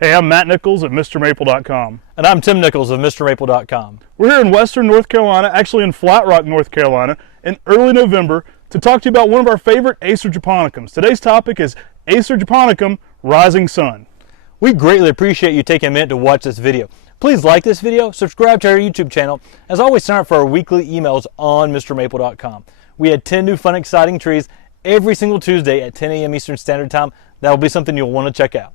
Hey, I'm Matt Nichols at MrMaple.com. And I'm Tim Nichols of MrMaple.com. We're here in western North Carolina, actually in Flat Rock, North Carolina, in early November to talk to you about one of our favorite Acer Japonicums. Today's topic is Acer Japonicum Rising Sun. We greatly appreciate you taking a minute to watch this video. Please like this video, subscribe to our YouTube channel. As always, sign up for our weekly emails on MrMaple.com. We had 10 new fun, exciting trees every single Tuesday at 10 a.m. Eastern Standard Time. That will be something you'll want to check out.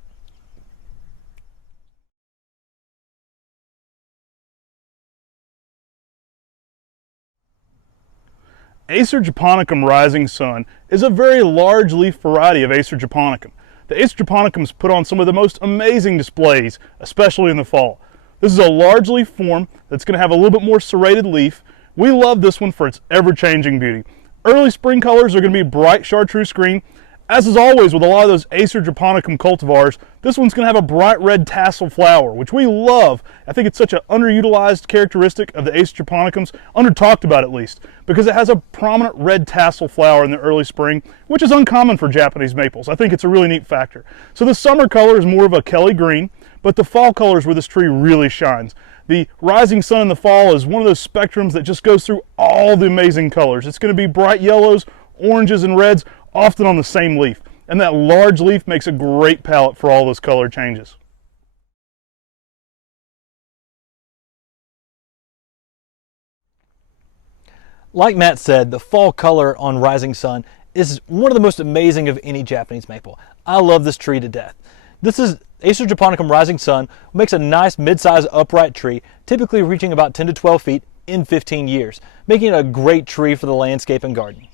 Acer Japonicum Rising Sun is a very large leaf variety of Acer Japonicum. The Acer Japonicums put on some of the most amazing displays, especially in the fall. This is a large leaf form that's going to have a little bit more serrated leaf. We love this one for its ever-changing beauty. Early spring colors are going to be bright chartreuse green. As is always with a lot of those Acer Japonicum cultivars, this one's going to have a bright red tassel flower, which we love. I think it's such an underutilized characteristic of the Acer Japonicums, under-talked about at least, because it has a prominent red tassel flower in the early spring, which is uncommon for Japanese maples. I think it's a really neat factor. So the summer color is more of a Kelly green, but the fall color is where this tree really shines. The Rising Sun in the fall is one of those spectrums that just goes through all the amazing colors. It's going to be bright yellows, oranges, and reds, often on the same leaf. And that large leaf makes a great palette for all those color changes. Like Matt said, the fall color on Rising Sun is one of the most amazing of any Japanese maple. I love this tree to death. This is Acer Japonicum Rising Sun, makes a nice mid-size upright tree, typically reaching about 10 to 12 feet in 15 years, making it a great tree for the landscape and garden.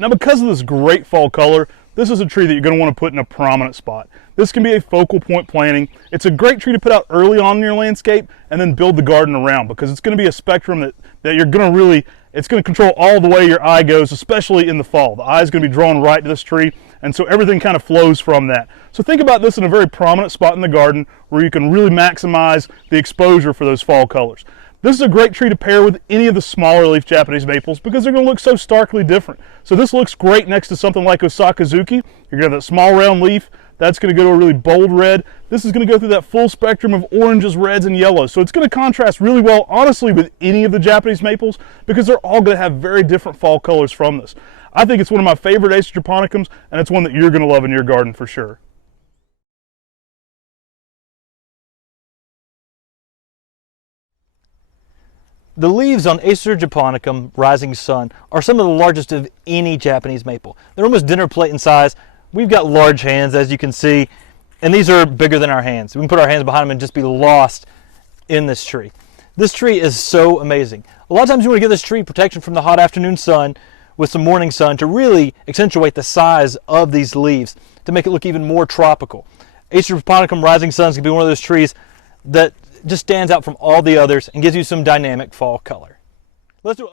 Now, because of this great fall color, this is a tree that you're going to want to put in a prominent spot. This can be a focal point planting. It's a great tree to put out early on in your landscape and then build the garden around, because it's going to be a spectrum that you're going to really, it's going to control all the way your eye goes, especially in the fall. The eye is going to be drawn right to this tree, and so everything kind of flows from that. So think about this in a very prominent spot in the garden where you can really maximize the exposure for those fall colors. This is a great tree to pair with any of the smaller leaf Japanese maples because they're going to look so starkly different. So this looks great next to something like Osakazuki. You're going to have that small round leaf. That's going to go to a really bold red. This is going to go through that full spectrum of oranges, reds, and yellows. So it's going to contrast really well, honestly, with any of the Japanese maples because they're all going to have very different fall colors from this. I think it's one of my favorite Acer Japonicums, and it's one that you're going to love in your garden for sure. The leaves on Acer Japonicum Rising Sun are some of the largest of any Japanese maple. They're almost dinner plate in size. We've got large hands, as you can see, and these are bigger than our hands. We can put our hands behind them and just be lost in this tree. This tree is so amazing. A lot of times you want to give this tree protection from the hot afternoon sun with some morning sun to really accentuate the size of these leaves to make it look even more tropical. Acer Japonicum Rising Sun is going to be one of those trees that just stands out from all the others and gives you some dynamic fall color. Let's do it.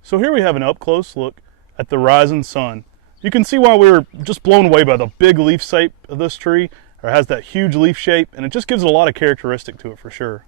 So here we have an up-close look at the Rising Sun. You can see why we were just blown away by the big leaf shape of this tree. It has that huge leaf shape, and it just gives it a lot of characteristic to it for sure.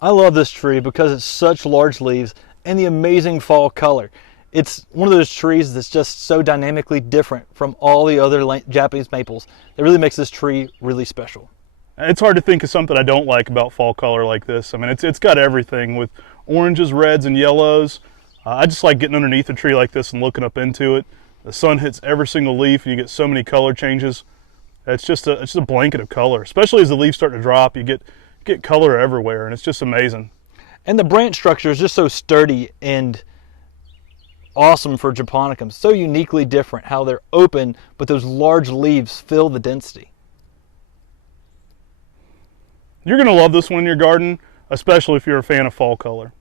I love this tree because it's such large leaves and the amazing fall color. It's one of those trees that's just so dynamically different from all the other Japanese maples. It really makes this tree really special. It's hard to think of something I don't like about fall color like this. I mean, it's got everything with oranges, reds, and yellows. I just like getting underneath a tree like this and looking up into it. The sun hits every single leaf and you get so many color changes. It's just a blanket of color, especially as the leaves start to drop. You get color everywhere, and it's just amazing. And the branch structure is just so sturdy and awesome for Japonicum. So uniquely different how they're open, but those large leaves fill the density. You're going to love this one in your garden, especially if you're a fan of fall color.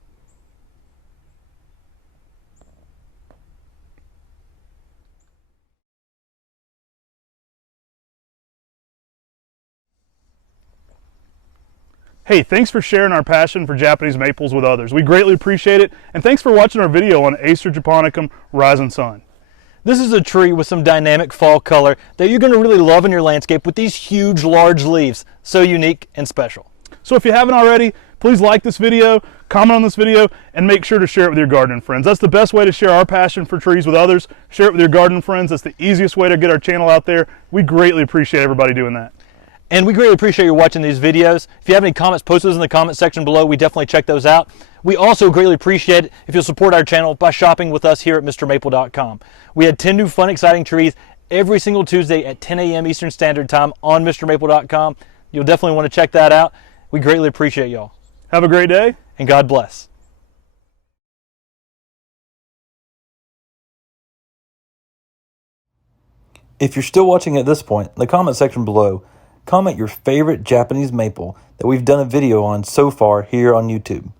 Hey, thanks for sharing our passion for Japanese maples with others. We greatly appreciate it, and thanks for watching our video on Acer Japonicum Rising Sun. This is a tree with some dynamic fall color that you're going to really love in your landscape with these huge, large leaves. So unique and special. So if you haven't already, Please like this video, comment on this video, and make sure to share it with your gardening friends. That's the best way to share our passion for trees with others. Share it with your gardening friends. That's the easiest way to get our channel out there. We greatly appreciate everybody doing that. And we greatly appreciate you watching these videos. If you have any comments, post those in the comment section below. We definitely check those out. We also greatly appreciate it if you'll support our channel by shopping with us here at MrMaple.com. We had 10 new fun, exciting trees every single Tuesday at 10 a.m. Eastern Standard Time on MrMaple.com. You'll definitely want to check that out. We greatly appreciate y'all. Have a great day. And God bless. If you're still watching at this point, in the comment section below, comment your favorite Japanese maple that we've done a video on so far here on YouTube.